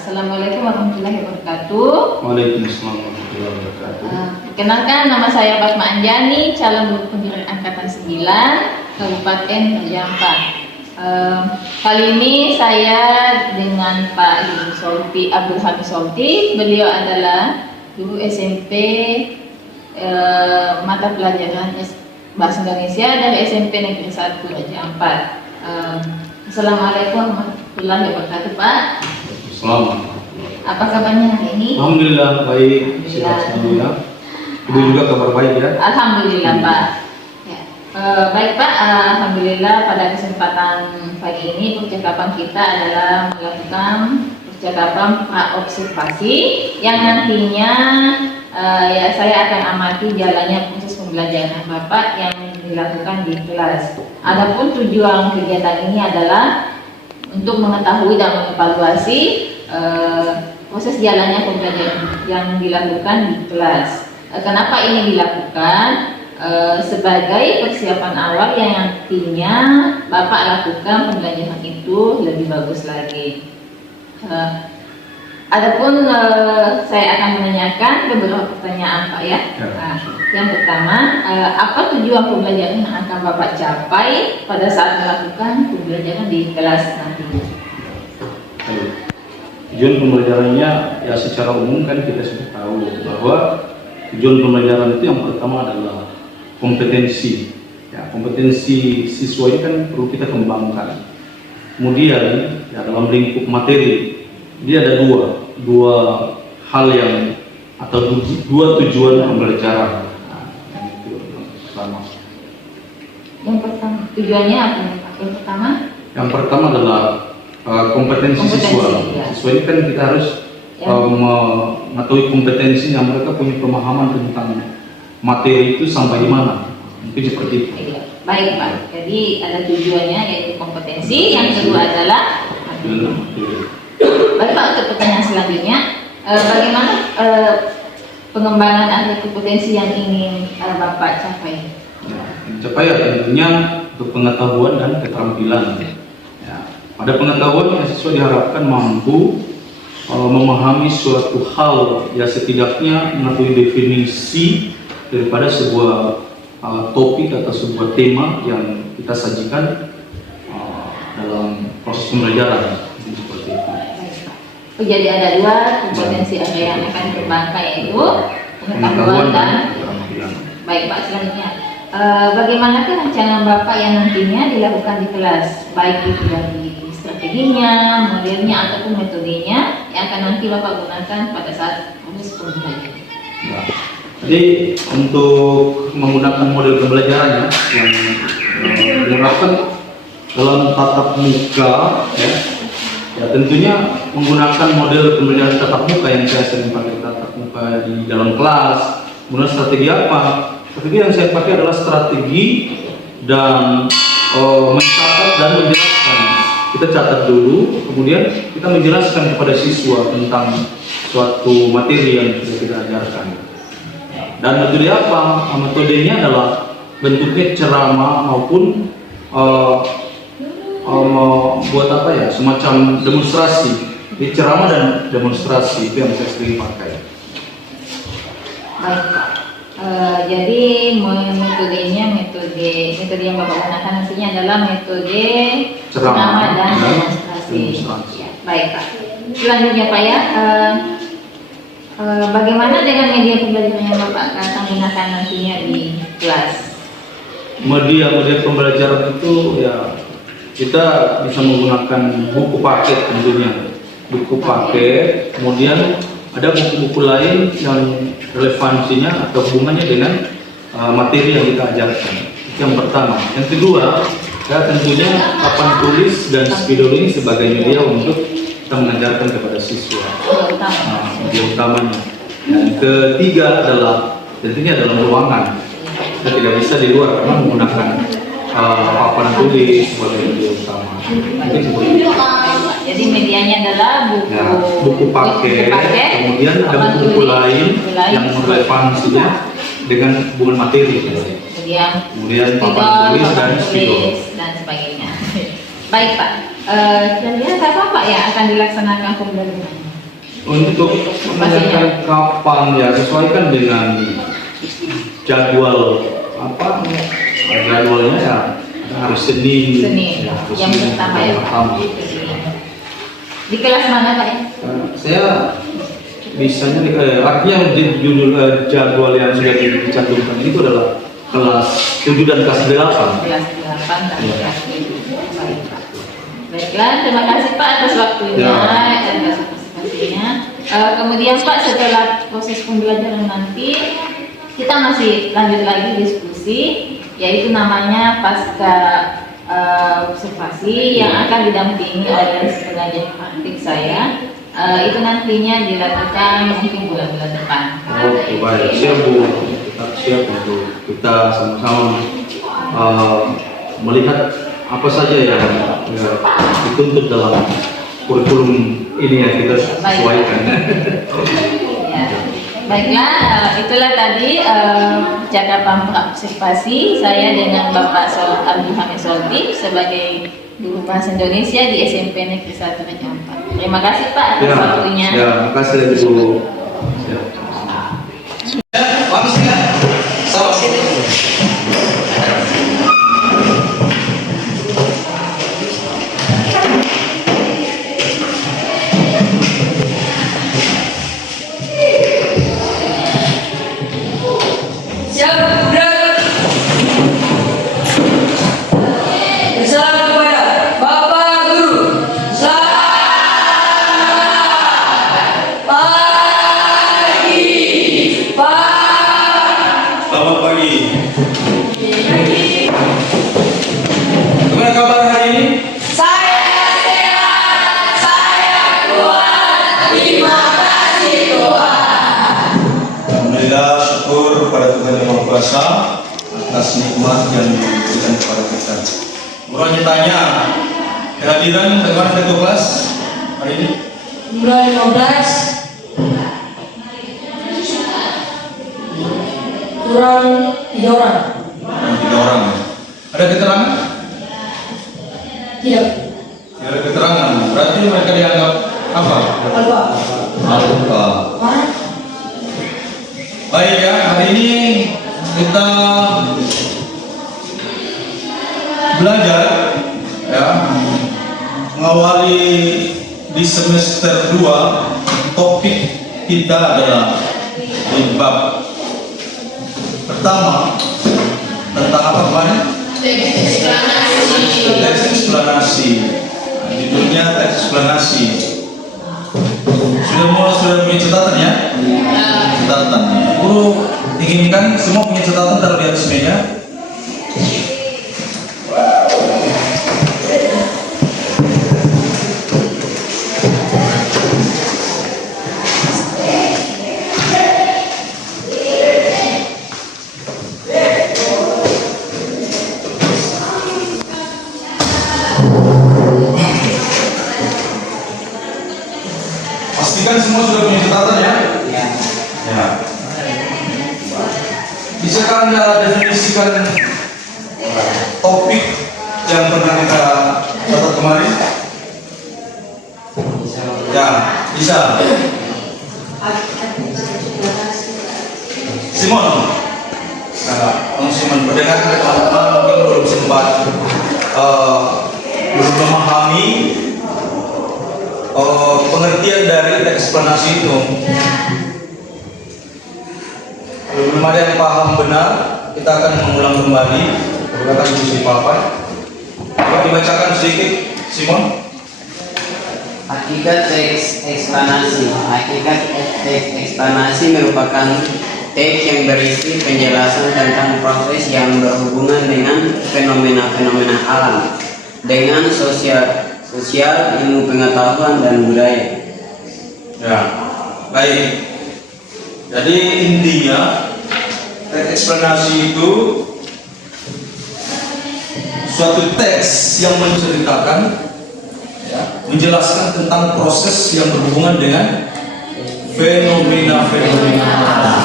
Assalamualaikum warahmatullahi wabarakatuh. Waalaikumsalam warahmatullahi wabarakatuh. Perkenalkan, nama saya Basma Anjani, calon guru penggerak angkatan 9 Kabupaten Raja Ampat. Kali ini saya dengan Pak Guru Solti Abdul Hamid Solti. Beliau adalah guru SMP mata pelajaran Bahasa Indonesia dari SMP Negeri 1 Raja Ampat. Assalamualaikum warahmatullahi wabarakatuh, Pak. Selamat. Apa kabarnya hari ini? Alhamdulillah baik. Sehat semua. Ibu juga kabar baik ya? Alhamdulillah, Pak. Ya. Baik, Pak. Alhamdulillah pada kesempatan pagi ini percakapan kita adalah melakukan percakapan praobservasi yang nantinya ya saya akan amati jalannya proses pembelajaran Bapak yang dilakukan di kelas. Adapun tujuan kegiatan ini adalah untuk mengetahui dan mengevaluasi proses jalannya pembelajaran yang dilakukan di kelas. Kenapa ini dilakukan? Sebagai persiapan awal yang nantinya Bapak lakukan pembelajaran itu lebih bagus lagi. Adapun saya akan menanyakan beberapa pertanyaan, Pak ya. Yang pertama, apa tujuan pembelajaran yang akan Bapak capai pada saat melakukan pembelajaran di kelas nanti? Tujuan pembelajarannya ya secara umum kan kita sudah tahu bahwa tujuan pembelajaran itu yang pertama adalah kompetensi. Ya, kompetensi siswa ini kan perlu kita kembangkan. Kemudian ya dalam lingkup materi dia ada dua hal yang atau dua tujuan pembelajaran. Yang pertama tujuannya apa? Yang pertama adalah kompetensi siswa. Ya. Siswa ini kan kita harus mengetahui kompetensinya, mereka punya pemahaman tentang materi itu sampai di mana. Mungkin seperti itu. Iya. Baik, Pak. Jadi ada tujuannya yaitu kompetensi. Yang kedua adalah baik, Pak, untuk pertanyaan selanjutnya, bagaimana pengembangan ahli kompetensi yang ingin Bapak capai? Mencapai ya tentunya untuk pengetahuan dan keterampilan. Ya, pada pengetahuan siswa diharapkan mampu memahami suatu hal, ya setidaknya mengetahui definisi daripada sebuah topik atau sebuah tema yang kita sajikan dalam proses pembelajaran. Seperti itu. Jadi ada dua kompetensi ada yang akan dikembangkan, yaitu pengetahuan dan keterampilan. Baik, Pak, selanjutnya. Bagaimanakah rancangan Bapak yang nantinya dilakukan di kelas, baik itu dari strateginya, modelnya ataupun metodenya yang akan nanti Bapak gunakan pada saat proses pembelajaran? Ya. Jadi untuk menggunakan model pembelajarannya yang dilakukan dalam tatap muka, ya tentunya menggunakan model pembelajaran tatap muka yang saya sering pakai tatap muka di dalam kelas. Kemudian strategi apa? Strategi yang saya pakai adalah strategi dan mencatat dan menjelaskan. Kita catat dulu, kemudian kita menjelaskan kepada siswa tentang suatu materi yang sudah kita ajarkan. Dan metode apa? Metodenya adalah bentuknya ceramah maupun buat apa ya? Semacam demonstrasi. Jadi ceramah dan demonstrasi itu yang saya sering pakai. Baik, Pak. Jadi metodenya metode yang Bapak gunakan nantinya adalah metode ceramah dan demonstrasi. Ya, baik, Pak. Selanjutnya, Pak ya, bagaimana dengan media pembelajaran yang Bapak akan gunakan nantinya di kelas? Media pembelajaran itu ya kita bisa menggunakan buku paket tentunya, buku paket, kemudian ada buku-buku lain yang relevansinya atau hubungannya dengan materi yang kita ajarkan. Itu yang pertama. Yang kedua, ya tentunya papan tulis dan spidol ini sebagai media untuk kita mengajarkan kepada siswa. Media utamanya. Yang ketiga adalah tentunya dalam ruangan. Kita tidak bisa di luar karena menggunakan papan tulis sebagai media utama. Mungkin seperti itu. Jadi medianya adalah buku paket, kemudian ada buku lain yang relevansinya dengan hubungan materi. Kemudian papan tulis dan spidol dan sebagainya. Baik, Pak. Kira-kira kapan, Pak ya akan dilaksanakan pembelajaran? Untuk menanyakan kapan ya sesuaikan dengan jadwal apa jadwalnya ya hari Senin. Senin. Ya, hari Yang Senin, pertama yang ya. pertama. Di kelas mana Pak ya? Saya bisanya artinya di judul jadwal yang sudah dicantumkan itu adalah kelas 7 dan kelas 8. Kelas 8 dan Ya. kelas 7. Baik Pak. Baiklah, terima kasih Pak atas waktunya Ya. dan atas partisipasinya. Kemudian Pak, setelah proses pembelajaran nanti kita masih lanjut lagi diskusi, yaitu namanya pasca observasi yang akan didampingi oleh pengajar praktik saya. Itu nantinya dilakukan mungkin bulan-bulan depan. Oke, baik, siap Bu. Kita siap untuk kita sama-sama melihat apa saja yang dituntut dalam kurikulum ini yang kita sesuaikan. Ya. Baiklah, itulah tadi percakapan observasi saya dengan Bapak Abdul Hamid Solti sebagai guru bahasa Indonesia di SMP Negeri 1 Raja Ampat. Terima kasih Pak atas waktunya. Ya, terima kasih Bu. Selamat pagi. Gimana kabar hari ini? Saya sehat, saya kuat, terima kasih Tuhan. Alhamdulillah, syukur kepada Tuhan Yang Maha Kuasa atas nikmat yang diberikan kepada kita. Orangnya tanya, kehadiran bagaimana ketua kelas hari ini? Jumlah 15 kurang 3 orang. 3 orang. Ada keterangan? Tidak. Tidak ada keterangan. Berarti mereka dianggap apa? Alfa. Alfa. Mana? Baik ya, hari ini kita belajar ya mengawali di semester 2. Topik kita adalah di bab pertama tentang apa kemarin? Teks eksplanasi. Nah, judulnya teks eksplanasi. Sudah punya catatan ya? Catatan. Guru inginkan semua punya catatan taruh di atas meja. Pastikan semua sudah punya catatan ya? Ya. Bisa kan Anda definisikan topik yang pernah kita catat kemarin? Ya, bisa. Simon. Simon mendengarkan teman-teman mungkin belum sempat belum memahami pengertian dari teks eksplanasi itu. Kalau belum ada yang paham benar, kita akan mengulang kembali menggunakan diskusi papan. Coba dibacakan sedikit, Simon. Hakikat teks eksplanasi. Hakikat teks eksplanasi merupakan teks yang berisi penjelasan tentang proses yang berhubungan dengan fenomena-fenomena alam, dengan sosial, ilmu pengetahuan dan budaya. Ya, baik. Jadi intinya teks eksplanasi itu suatu teks yang menceritakan, ya, menjelaskan tentang proses yang berhubungan dengan fenomena-fenomena alam,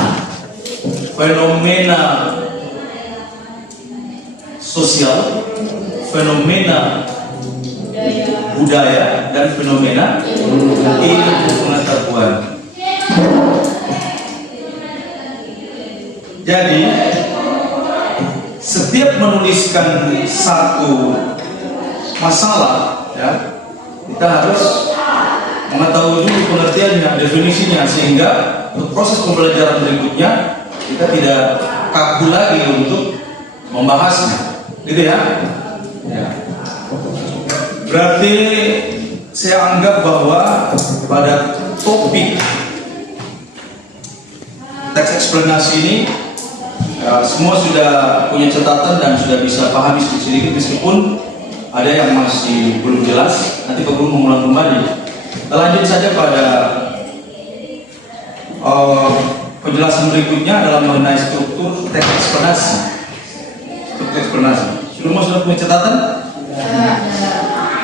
fenomena sosial, fenomena budaya, dan fenomena ilmu pengetahuan. Jadi setiap menuliskan satu masalah, ya, kita harus mengetahui dulu pengertiannya, definisinya, sehingga untuk proses pembelajaran berikutnya kita tidak kaku lagi untuk membahasnya, gitu ya. Ya. Berarti saya anggap bahwa pada topik teks eksplanasi ini semua sudah punya catatan dan sudah bisa pahami sedikit, meskipun ada yang masih belum jelas. Nanti Pak Guru mengulang kembali. Kita lanjut saja pada penjelasan berikutnya adalah mengenai struktur teks eksplanasi. Struktur eksplanasi. Sudah punya catatan?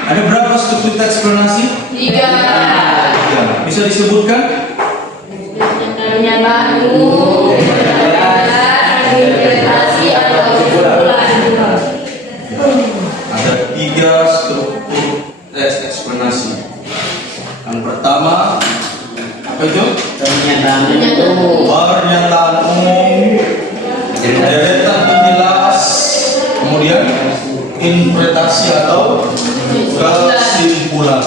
Ada berapa struktur teks eksplanasi? 3. Bisa disebutkan? Pernyataan umum, interpretasi atau kesimpulan. Ada 3 struktur teks eksplanasi. Yang pertama apa itu? Pernyataan Pernyataan umum, deretan penjelas, kemudian interpretasi atau kesimpulan.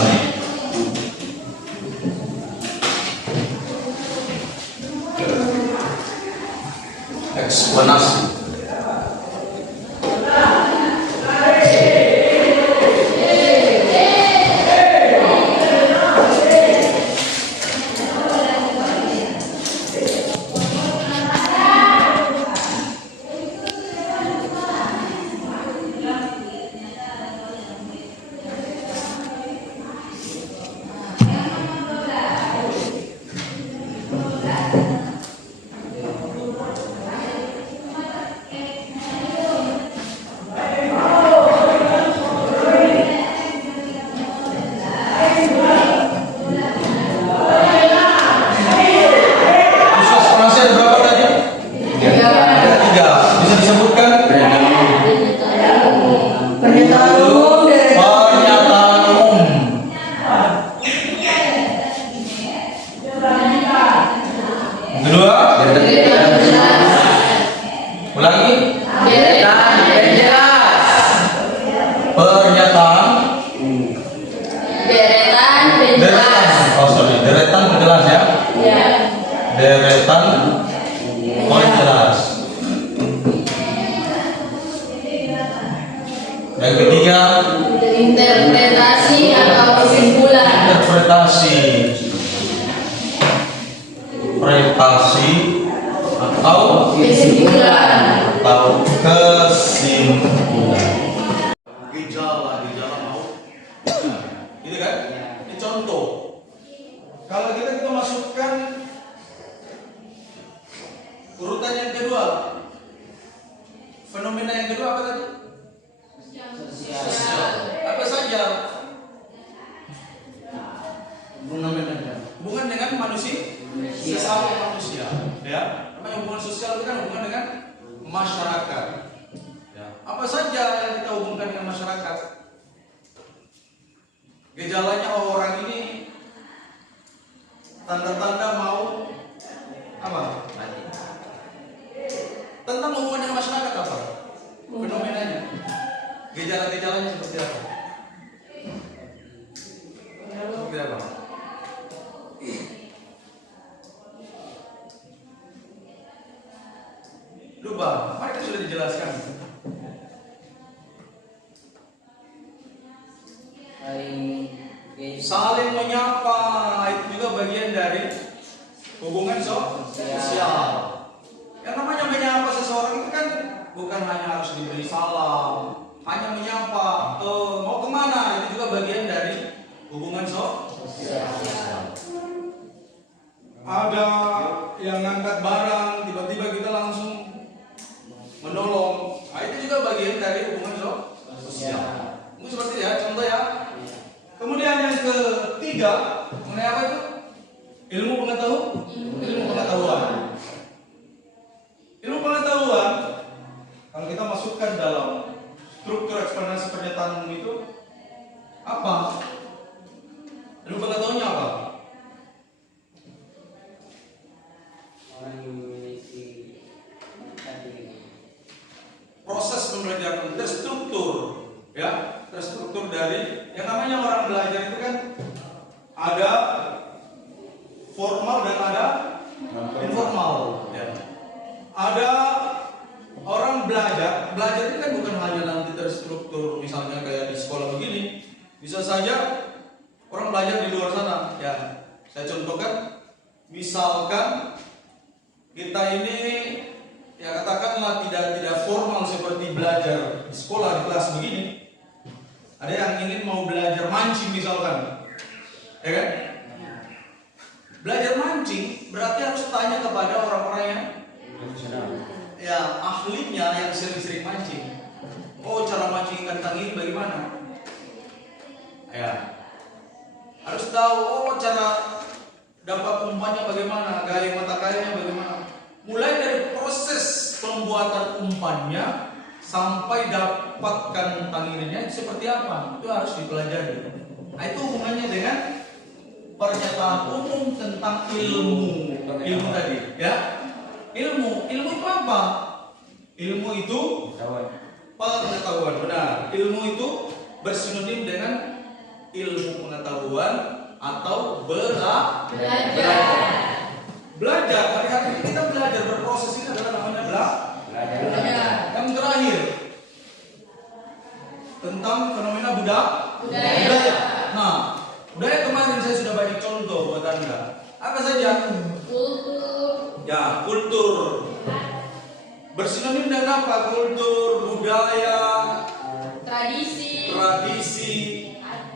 Eksplanasi. Yang ketiga, interpretasi atau kesimpulan. Interpretasi atau Kesimpulan. Gejala mau, gitu kan? Ini contoh. Kalau kita masukkan urutan yang kedua, fenomena yang kedua apa tadi? Sosial. Apa saja? Hubungan dengan manusia, sesama manusia. Ya, namanya hubungan sosial itu kan hubungan dengan masyarakat. Ya. Apa saja yang kita hubungkan dengan masyarakat? Gejalanya orang ini tanda-tanda mau apa? Tentang hubungan dengan masyarakat apa? Fenomenanya. Gejala-gejalanya seperti apa? Seperti apa? Lupa, mereka sudah dijelaskan. Saling menyapa itu juga bagian dari hubungan sosial. Yang namanya menyapa seseorang itu kan bukan hanya harus diberi salam, hanya menyapa, mau kemana, itu juga bagian dari hubungan sosial. Ada yang ngangkat barang, tiba-tiba kita langsung menolong, itu juga bagian dari hubungan sosial. Mungkin seperti ya, contoh ya. Kemudian yang ketiga, mengenai apa itu? Ilmu pengetahuan. Ilmu pengetahuan, kalau kita masukkan dalam struktur eksplanasi pernyataan umum itu apa? Ilmu pengetahuannya apa? Orang yang memiliki ada formal dan ada informal. Ya. Ada orang belajar itu kan bukan hanya nanti terstruktur misalnya kayak di sekolah begini, bisa saja orang belajar di luar sana. Ya, saya contohkan, misalkan kita ini ya katakanlah tidak formal seperti belajar di sekolah di kelas begini. Ada yang ingin mau belajar mancing misalkan, ya kan? Belajar mancing berarti harus tanya kepada orang-orang yang ya ahlinya yang sering-sering mancing. Oh, cara mancing ikan tangin bagaimana? Ya, harus tahu. Oh, cara dapat umpannya bagaimana, gaya mata kayanya bagaimana. Mulai dari proses pembuatan umpannya sampai dapatkan tanginnya seperti apa, itu harus dipelajari. Nah, itu hubungannya dengan pernyataan umum tentang ilmu tadi, ya. Ilmu itu apa? Ilmu itu pengetahuan, benar. Ilmu itu bersinonim dengan ilmu pengetahuan atau belajar. Belajar, hari-hari ini kita belajar, berproses ini adalah namanya belajar. Yang terakhir tentang fenomena budaya. Nah, budaya kemarin saya sudah banyak contoh buat Anda. Apa saja? Ya, kultur. Bersinonim dengan apa? Kultur, budaya, tradisi.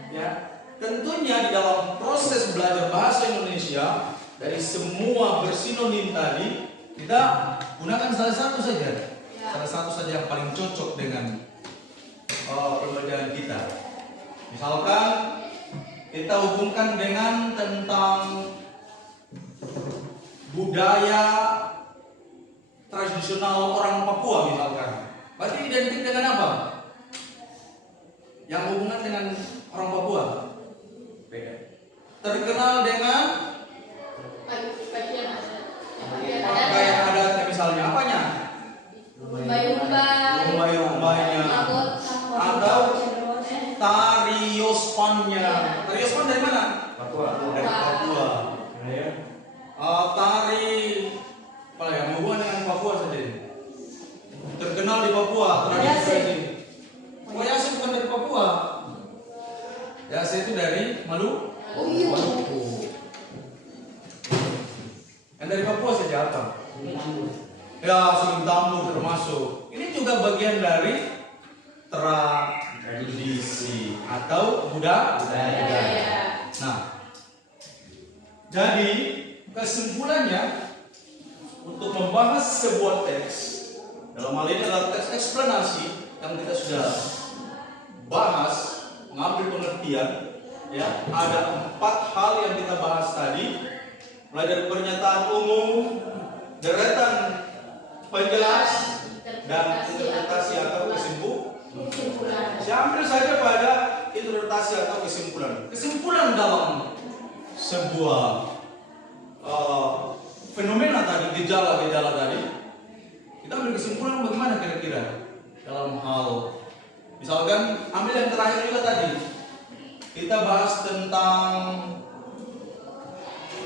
Ya, tentunya di dalam proses belajar bahasa Indonesia dari semua bersinonim tadi kita gunakan salah satu saja. Salah satu saja yang paling cocok dengan pembelajaran kita. Misalkan kita hubungkan dengan tentang budaya tradisional orang Papua misalkan. Berarti identik dengan apa? Yang hubungan dengan orang Papua. Beda. Terkenal dengan pakaian adatnya misalnya. Apanya? Umbai-umbaynya. Atau tari yospannya. Tari yospan dari mana? Papua. Dari Papua. Tari apa yang hubungan dengan Papua saja. Terkenal di Papua, tradisi. Oh, Yase bukan dari Papua. Yase itu dari Maluku. Yang dari Papua saja apa? Ya, suling tambur termasuk. Ini juga bagian dari tradisi atau budaya. Nah, jadi kesimpulannya untuk membahas sebuah teks, dalam hal ini adalah teks eksplanasi yang kita sudah bahas, mengambil pengertian, ya, ada 4 hal yang kita bahas tadi, mulai dari pernyataan umum, deretan penjelas, dan interpretasi atau kesimpulan. Saya ambil saja pada interpretasi atau kesimpulan. Kesimpulan dalam sebuah fenomena tadi, gejala-gejala tadi, kita ambil kesimpulan bagaimana kira-kira dalam hal, misalkan ambil yang terakhir juga tadi, kita bahas tentang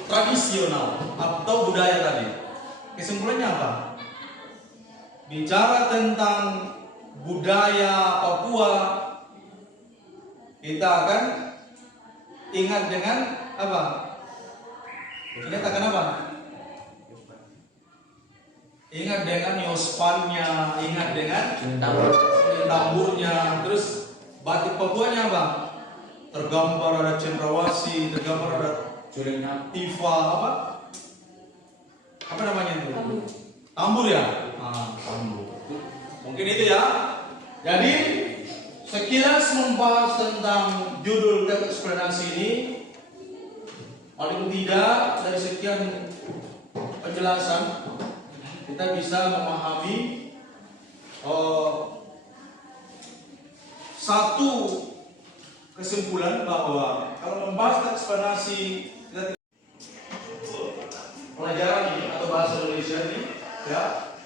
tradisional atau budaya tadi. Kesimpulannya apa? Bicara tentang budaya Papua, kita akan ingat dengan apa? Ingat akan apa? Ingat dengan yospannya, ingat dengan tamburnya. Terus batik Papuanya apa? Tergambar ada cendrawasih, tergambar ada tifa, apa namanya itu? Tambur ya? Tambur. Mungkin itu ya. Jadi sekilas membahas tentang judul teks eksplanasi ini, paling tidak dari sekian penjelasan kita bisa memahami satu kesimpulan bahwa kalau membahas teks eksplanasi kita pelajaran ini atau bahasa Indonesia ini, ya,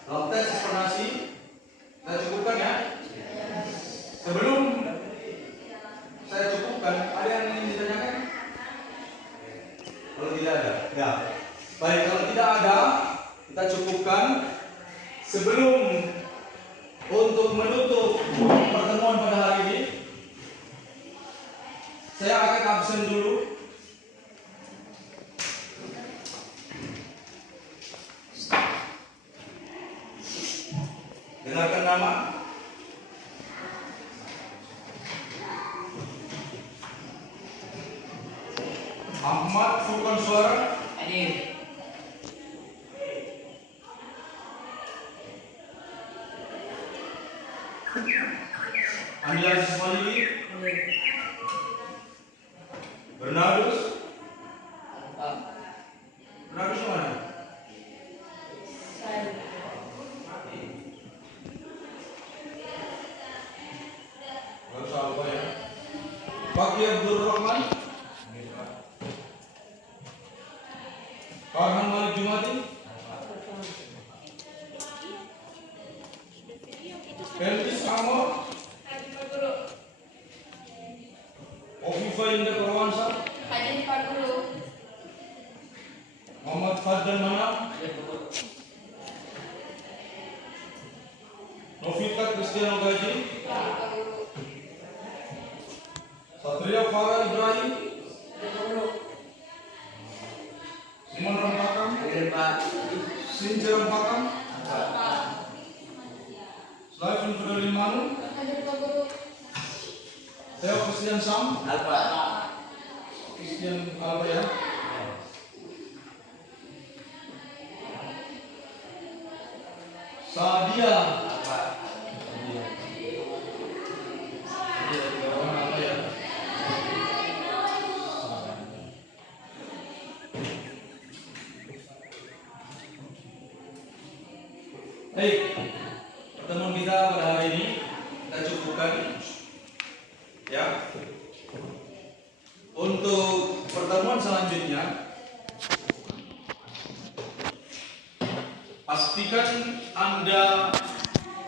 dalam teks eksplanasi saya cukupkan ya. Sebelum saya cukupkan, ada yang ingin ditanyakan? Kalau tidak ada, ya. Baik, kalau tidak ada, kita cukupkan. Sebelum untuk menutup pertemuan pada hari ini, saya akan absen dulu. Dengarkan nama. Ahmad Furqan Suara. Hadir. Andi Aziz Maliki. Bernardus. Bernardus mana? Gak usah lupa ya. Fakih Abdul Rahman. Farhan Malik Jumati. Elvis Amor. Ofifa Indah Perwansa. Hadir Pak Guru. Muhammad Fadlan Manap. Novita Kristiano Gaji. Satria Farah Ibrahim. Simon Rampakam. Hadir Pak. Sinja Rampakam. Selain Fadli Manu. Hadir Pak Guru. Theo Christian Sam. Alfa. Christian Alba ya. Sadia. Alfa. Orang apa ya? Baik, pertemuan kita pada hari ini kita cukupkan ya. Untuk pertemuan selanjutnya, pastikan Anda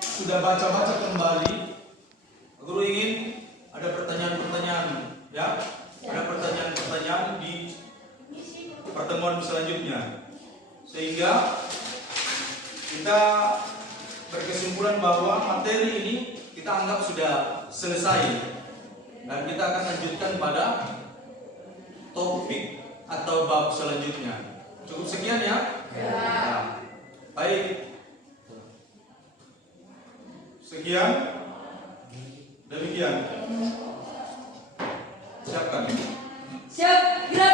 sudah baca-baca kembali. Guru ingin ada pertanyaan-pertanyaan ya, ada pertanyaan-pertanyaan di pertemuan selanjutnya, sehingga kita berkesimpulan bahwa materi ini kita anggap sudah selesai dan kita akan lanjutkan pada topik atau bab selanjutnya. Cukup sekian ya? Ya. Baik. Sekian. Demikian. Siapkan. Siap, gerak.